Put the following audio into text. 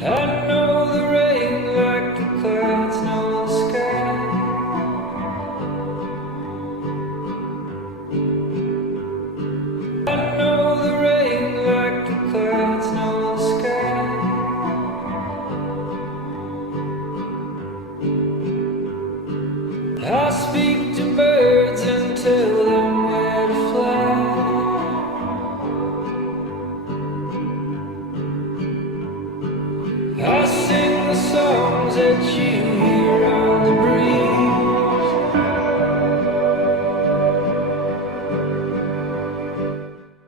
I know the rain like the clouds know the sky. I know the rain like the clouds know the sky. I speak to birds and tell them where to fly. I sing the songs that you hear.